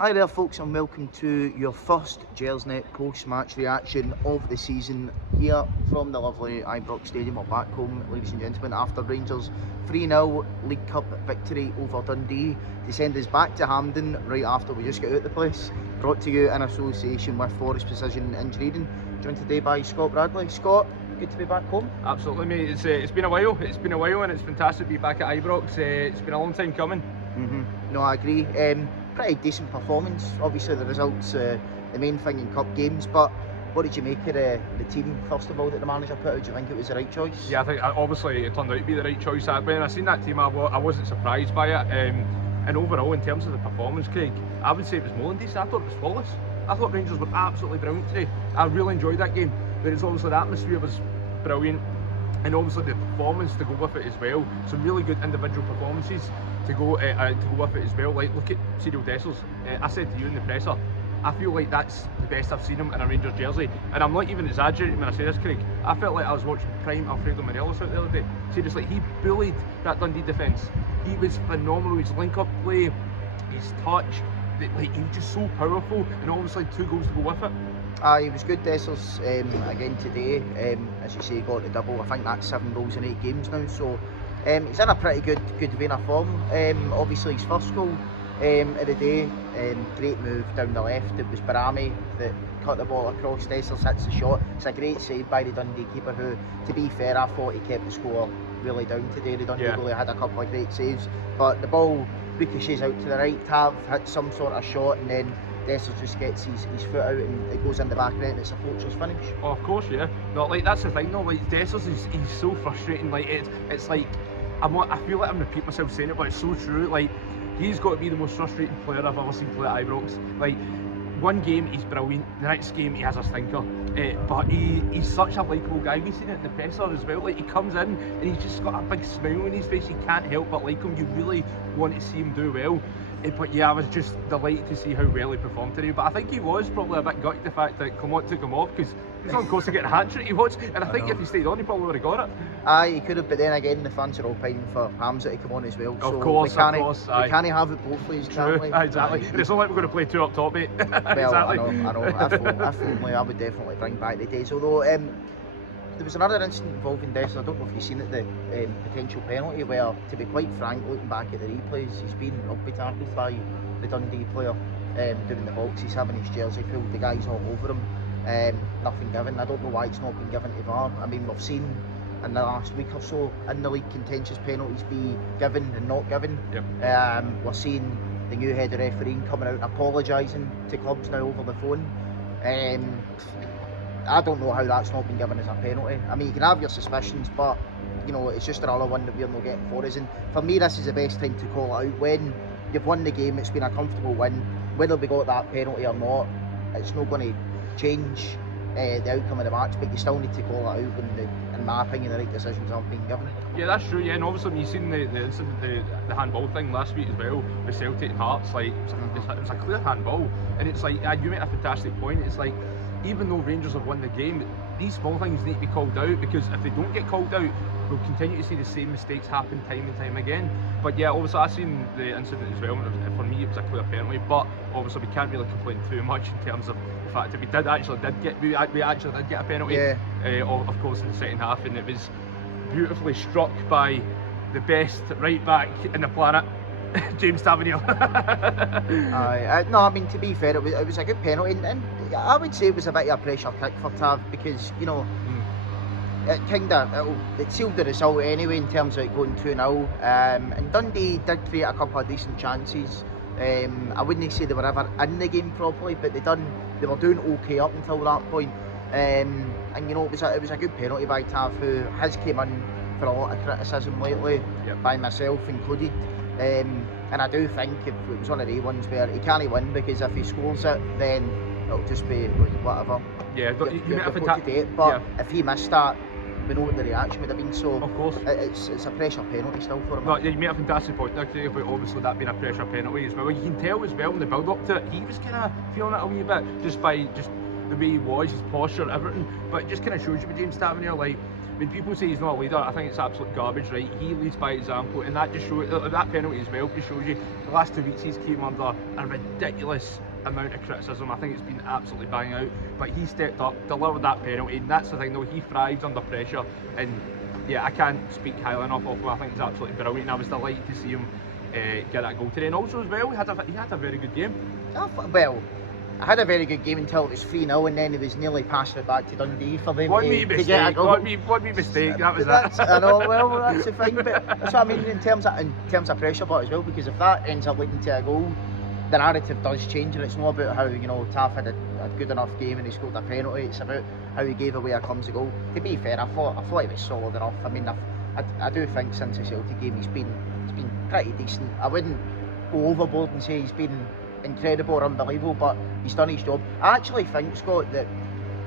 Hi there folks, and welcome to your first Gersnet post-match reaction of the season here from the lovely Ibrox Stadium. We're back home, ladies and gentlemen, after Rangers' 3-0 League Cup victory over Dundee to send us back to Hampden right after we just got out the place. Brought to you in association with Forest Precision Engineering, joined today by Scott Bradley. Scott, good to be back home. Absolutely, mate. It's been a while. And it's fantastic to be back at Ibrox. It's been a long time coming. No, I agree. Pretty decent performance. Obviously the results the main thing in cup games, but what did you make of the team first of all that the manager put out? Do you think it was the right choice? Yeah, I think obviously it turned out to be the right choice. When I seen that team, I wasn't surprised by it. And overall, in terms of the performance, Craig, I would say it was more than decent. I thought it was flawless. I thought Rangers were absolutely brilliant today. I really enjoyed that game. Whereas obviously the atmosphere was brilliant, and obviously the performance to go with it as well. Some really good individual performances to go with it as well. Like, look at Cyril Dessers. I said to you in the presser, I feel like that's the best I've seen him in a Rangers jersey, and I'm not even exaggerating when I say this, Craig. I felt like I was watching prime Alfredo Morelos out the other day. Seriously, he bullied that Dundee defence. He was phenomenal. His link-up play, his touch, like, he was just so powerful, and obviously 2 goals to go with it. He was good, Dessers, again today. As you say, he got the double. I think that's 7 goals in 8 games now, so he's in a pretty good vein of form. Obviously his first goal of the day, great move down the left. It was Barami that cut the ball across. Dessers hits the shot. It's a great save by the Dundee keeper, who, to be fair, I thought he kept the score really down today. The Dundee goalie had a couple of great saves, but the ball ricochets out to the right, Tav hits some sort of shot, and then Dessers just gets his foot out and it goes in the back of it, and it's a poacher's finish. Oh, of course, yeah. No, like, that's the thing though, like, Dessers he's so frustrating. Like, it's like, I feel like I'm repeating myself saying it, but it's so true. Like, he's got to be the most frustrating player I've ever seen play at Ibrox. Like, one game he's brilliant, the next game he has a stinker, but he's such a likeable guy. We've seen it in the presser as well. Like, he comes in and he's just got a big smile on his face. You can't help but like him. You really want to see him do well. But yeah, I was just delighted to see how well he performed today. But I think he was probably a bit gutted the fact that Clement took him off, because he's on course to get a hat-trick. He was, and I think if he stayed on, he probably would have got it. He could have, but then again, the fans are all pining for Hamza to come on as well. Of course, we can't have it both ways, True, exactly. And it's not like we're going to play 2 up top, mate. Well, exactly. I know. I would definitely bring back the days. Although there was another incident involving Dessers. I don't know if you've seen it, the potential penalty, where, to be quite frank, looking back at the replays, he's been rugby tackled by the Dundee player down the box. He's having his jersey pulled, the guy's all over him. Nothing given. I don't know why it's not been given to VAR. I mean, we've seen in the last week or so in the league contentious penalties be given and not given. Yep. We're seeing the new head of refereeing coming out and apologising to clubs now over the phone. I don't know how that's not been given as a penalty. I mean, you can have your suspicions, but you know, it's just another one that we're not getting for us. And for me, this is the best time to call it out. When you've won the game, it's been a comfortable win. Whether we got that penalty or not, it's not going to change the outcome of the match, but you still need to call it out when, in my opinion, the right decisions aren't being given. Yeah, that's true. Yeah, and obviously when you've seen the incident, the handball thing last week as well with Celtic and Hearts, like, it was a clear handball, and it's like, you make a fantastic point. It's like, even though Rangers have won the game, these small things need to be called out, because if they don't get called out, we'll continue to see the same mistakes happen time and time again. But yeah, obviously I've seen the incident as well, and for me it was a clear penalty, but obviously we can't really complain too much in terms of the fact that we actually did get a penalty, of course, in the second half, and it was beautifully struck by the best right back in the planet, James Tavernier. No, I mean, to be fair, it was a good penalty, and I would say it was a bit of a pressure kick for Tav, because, you know, it sealed the result anyway in terms of it going 2-0. And Dundee did create a couple of decent chances. I wouldn't say they were ever in the game properly, but they were doing okay up until that point. And you know, it was a good penalty by Tav, who has came in for a lot of criticism lately, by myself included. And I do think if it was one of the ones where he can't win, because if he scores it, then it'll just be whatever. Yeah, but you met a fantastic. But if he missed that, we know what the reaction would have been. So of course, it's a pressure penalty still for him. But yeah, you made a fantastic point there today about obviously that being a pressure penalty as well. You can tell as well in the build up to it, he was kind of feeling it a wee bit just by the way he was, his posture, everything. But it just kind of shows you with James Tavernier, like, when people say he's not a leader, I think it's absolute garbage, right? He leads by example, and that just shows, that penalty as well just shows you the last 2 weeks he's came under a ridiculous amount of criticism. I think it's been absolutely bang out, but he stepped up, delivered that penalty, and that's the thing though, he thrives under pressure, and yeah, I can't speak highly enough of him. I think he's absolutely brilliant, and I was delighted to see him get that goal today, and also as well, he had a very good game. Well, I had a very good game until it was 3-0, and then he was nearly passing it back to Dundee for them What to me get a mistake? goal. What me mistake? That was it. I know. Well, that's the thing, but that's what I mean in terms of pressure, but as well, because if that ends up leading to a goal, the narrative does change, and it's not about how Taff had a good enough game and he scored a penalty. It's about how he gave away a clumsy goal. To be fair, I thought he was solid enough. I mean, I do think since the Celtic game he's been pretty decent. I wouldn't go overboard and say he's been incredible or unbelievable, but he's done his job. I actually think, Scott, that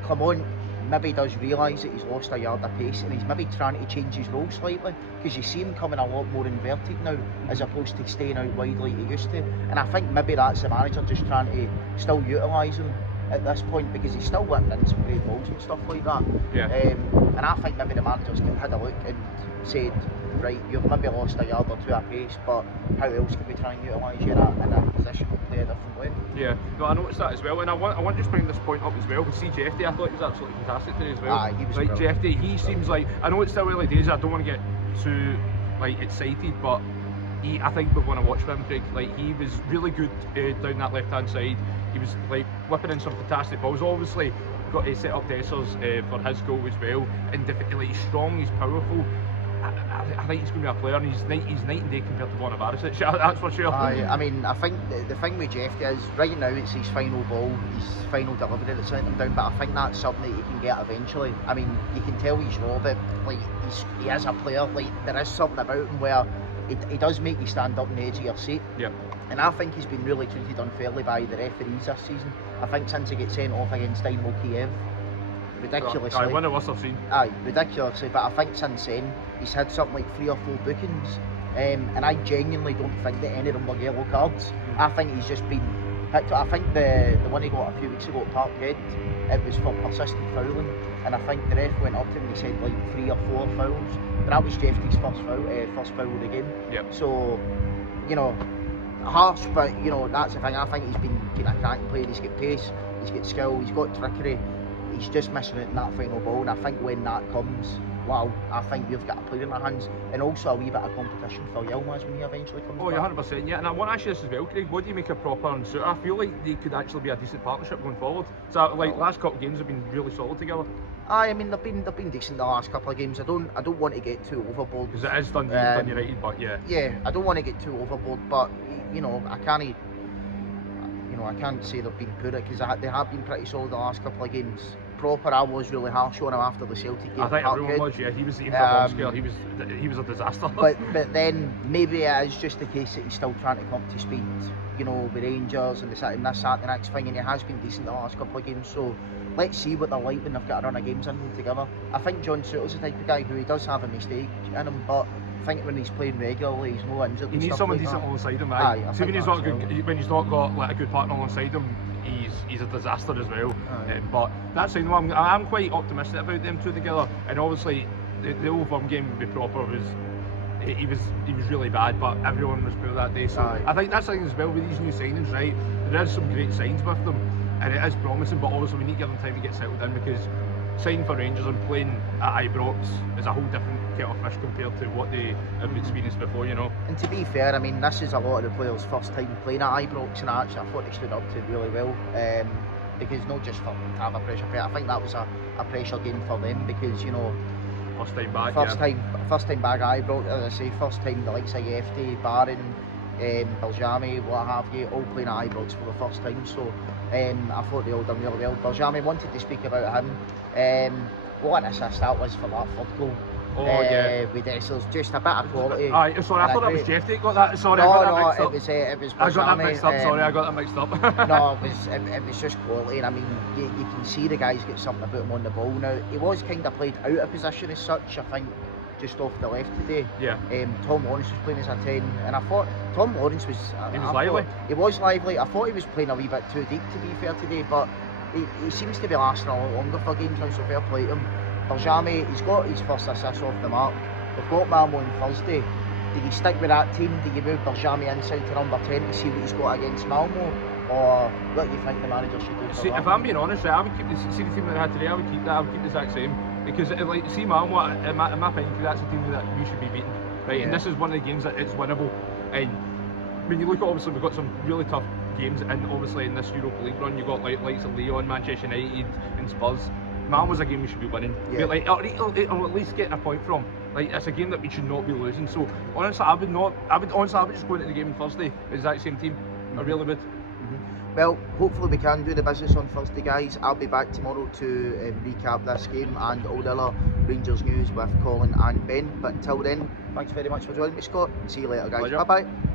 Clement maybe does realise that he's lost a yard of pace, and he's maybe trying to change his role slightly, because you see him coming a lot more inverted now as opposed to staying out wide like he used to, and I think maybe that's the manager just trying to still utilise him at this point, because he's still whipping in some great balls and stuff like that. Yeah. And I think maybe the manager's had a look and said, right, you've maybe lost a yard or two of pace, but how else can we try and utilise you in a position to play a different way? Yeah, no, I noticed that as well, and I want to just bring this point up as well. With Jeffy, I thought he was absolutely fantastic today as well. He was like brilliant. Jeffy, he seems like, I know it's still early days, I don't want to get too excited, but I think we're going to watch for him, Craig. Like, he was really good down that left hand side. He was like whipping in some fantastic balls. Obviously got to set up Dessers for his goal as well, and he's strong, he's powerful. I think he's going to be a player, and he's night and day compared to Borna Barisic, that's for sure. I mean, I think the thing with Jeff is, right now it's his final ball, his final delivery that's sent him down, but I think that's something that he can get eventually. I mean, you can tell he's raw, but like, he is a player, like there is something about him where he does make you stand up on the edge of your seat. Yeah. And I think he's been really treated unfairly by the referees this season. I think since he gets sent off against Dynamo Kiev, ridiculously. Aye, one of us have seen. Aye, ridiculously, but I think since then he's had something like 3 or 4 bookings, and I genuinely don't think that any of them were yellow cards. I think he's just been picked. I think the one he got a few weeks ago at Parkhead, it was for persistent fouling, and I think the ref went up to him and he said like 3 or 4 fouls, but that was Jeffrey's first foul of the game. Yep. So, harsh, but that's the thing. I think he's been a cracking player. He's got pace, he's got skill, he's got trickery. He's just missing it in that final ball, and I think when that comes, wow, I think we've got a player in our hands, and also a wee bit of competition for Yilmaz when he eventually comes back. Yeah, 100%, yeah, and I want to ask you this as well, Craig. What do you make a proper and suitor? I feel like they could actually be a decent partnership going forward. So, last couple of games have been really solid together. I mean, they've been decent the last couple of games. I don't want to get too overboard, because it is Dundee United, but yeah. Yeah, I don't want to get too overboard, but I can't say they've been poor, because they have been pretty solid the last couple of games. Proper, I was really harsh on him after the Celtic game. I think everyone was, yeah. He was the bomb scale. He was a disaster. But then maybe it is just the case that he's still trying to come up to speed, with Rangers and this, that, and the next thing, and he has been decent the last couple of games. So let's see what they're like when they've got a run of games in together. I think John Souttar's the type of guy who he does have a mistake in him, but I think when he's playing regularly, he's no injured. He needs someone decent alongside him. See, when he's not got like a good partner alongside him, he's a disaster as well. But that's fine. I'm quite optimistic about them two together. And obviously, the Old Firm game would be proper. He was really bad, but everyone was poor that day. So I think that's the thing as well with these new signings, right? There is some great signs with them, and it is promising. But obviously, we need to give them time to get settled in, because signing for Rangers and playing at Ibrox is a whole different kettle of fish compared to what they have experienced before, And to be fair, I mean, this is a lot of the players' first time playing at Ibrox, and I thought they stood up to it really well, because not just for to have a pressure play, I think that was a pressure game for them, because first time back at Ibrox, as I say, first time the likes of Yefty, Barron, Biljami, what have you, all playing at Ibrox for the first time. So I thought they all done really well. Biljami, wanted to speak about him. What an assist that was for that third goal. With Dessers, just a bit of quality. Sorry, I thought that was Jeff that got that. Sorry, no, I got that mixed up. It was Biljami. I got that mixed up. Sorry, I got that mixed up. No, it was just quality, and I mean, you can see the guys get something about him on the ball. Now, he was kind of played out of position as such, I think, just off the left today. Yeah. Tom Lawrence was playing as a 10, and I thought Tom Lawrence was... He was lively. He was lively. I thought he was playing a wee bit too deep, to be fair, today, but he seems to be lasting a lot longer for games now, so fair play to him. Barjami, he's got his first assist off the mark. We've got Malmo on Thursday. Do you stick with that team? Do you move Barjami inside to number 10 to see what he's got against Malmo? Or what do you think the manager should do for See, that? if I'm being honest, right, I would keep the team that I had today. I would keep that. I would keep the exact same because, like, see Malmo, in my opinion, that's a team that we should be beating, right? Yeah. And this is one of the games that it's winnable. And when you look at, obviously, we've got some really tough games, and obviously in this Europa League run, you've got likes of Lyon, Manchester United, and Spurs. Malmo's a game we should be winning. Yeah. Like, or at least getting a point from. Like, it's a game that we should not be losing. So honestly, I would just go into the game on Thursday with the exact same team. I really would. Well, hopefully we can do the business on Thursday, guys. I'll be back tomorrow to recap this game and all the other Rangers news with Colin and Ben. But until then, thanks very much for joining me, Scott. See you later, guys. Pleasure. Bye bye.